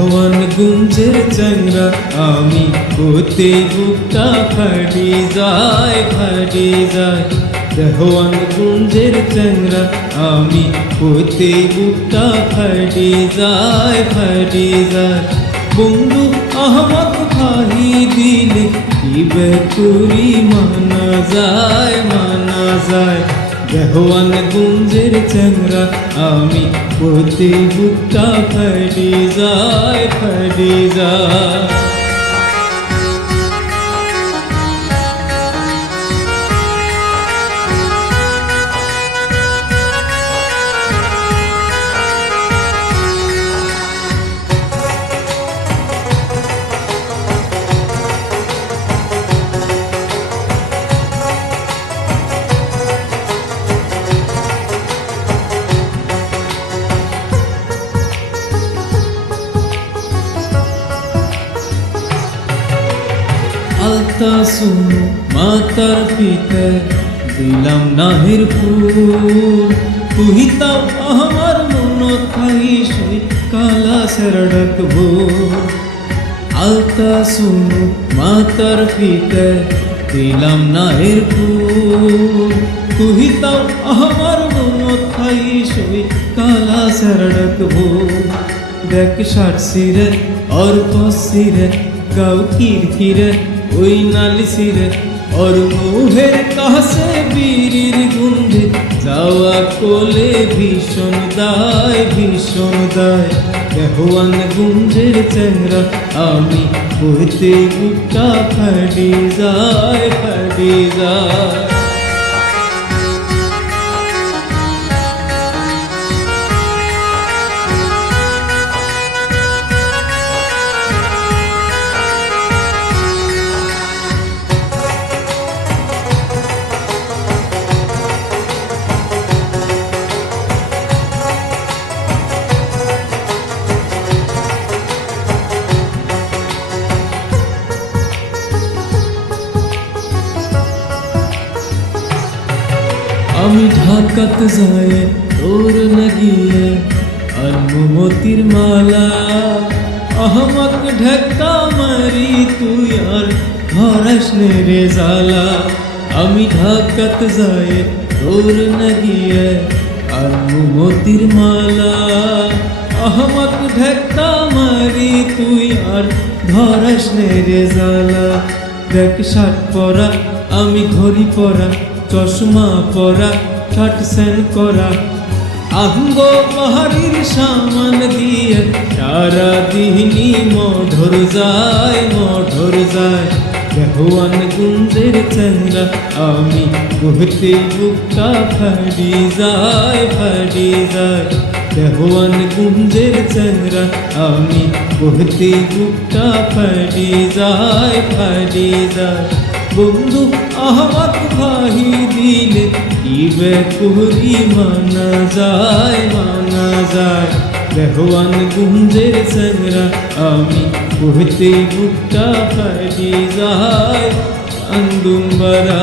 দেওয়ান গুঞ্জের চ্যাংরা আমি কোতে বুকটা ফাটি যায় দেওয়ান গুঞ্জের চ্যাংরা আমি কোতে বুকটা ফাটি যায় বন্ধু আহমদ ভাই দিলে কি বেকুরি মানা যায় দেওয়ান গুঞ্জের চ্যাংরা আমি কোতে বুকটা ফাটি যায় আলতা শুনো মাতার পিতে দিলাম নাহির ফুল তুই তাও আমার মন খাই সই কালা সরডক ভোর আলতা শুনো মাতার পিতে দিলাম নাহির ফুল তুই তাও আমার মন খাই সই কালা সরডক ভোর দেখ সাটসিরে और পসিরে গাও কিরকিরে ওই নালিসিরে और মুহের কাছে বীরির গুন্ধে যাওয়া কোলে ভীষণ দায় দেওয়ান গুঞ্জের চ্যাংরা আমি কোতে বুকটা ফাটি যায় আমি ঢাকাত যায় তোর লাগিয়ে আলমতির মালা আহমক ঢাকা মারি তুই আর ধরাস রে জালা আমি ঢাকাত যায় তোর লাগিয়ে আলমতির মালা আহমক ঢাকা মারি তুই আর ধরাস রে জালা দেখ শার্ট পরা আমি ঘড়ি পরা চশমা পরা ষাট সেন করা আঙ্গ বাহারির সামান দিয়ে সারা দিনই মধুর যায় দেওয়ান গুঞ্জের চ্যাংরা আমি কোতে বুকটা ফাটি যায় দেওয়ান গুঞ্জের চ্যাংরা আমি কোতে বুকটা ফাটি যায় বন্ধু আহমদ ভাই দিলে কি বেকুরি মানা যায় দেওয়ান গুঞ্জের চ্যাংরা আমি কোতে বুকটা ফাটি যায় আন্দুম্বরা।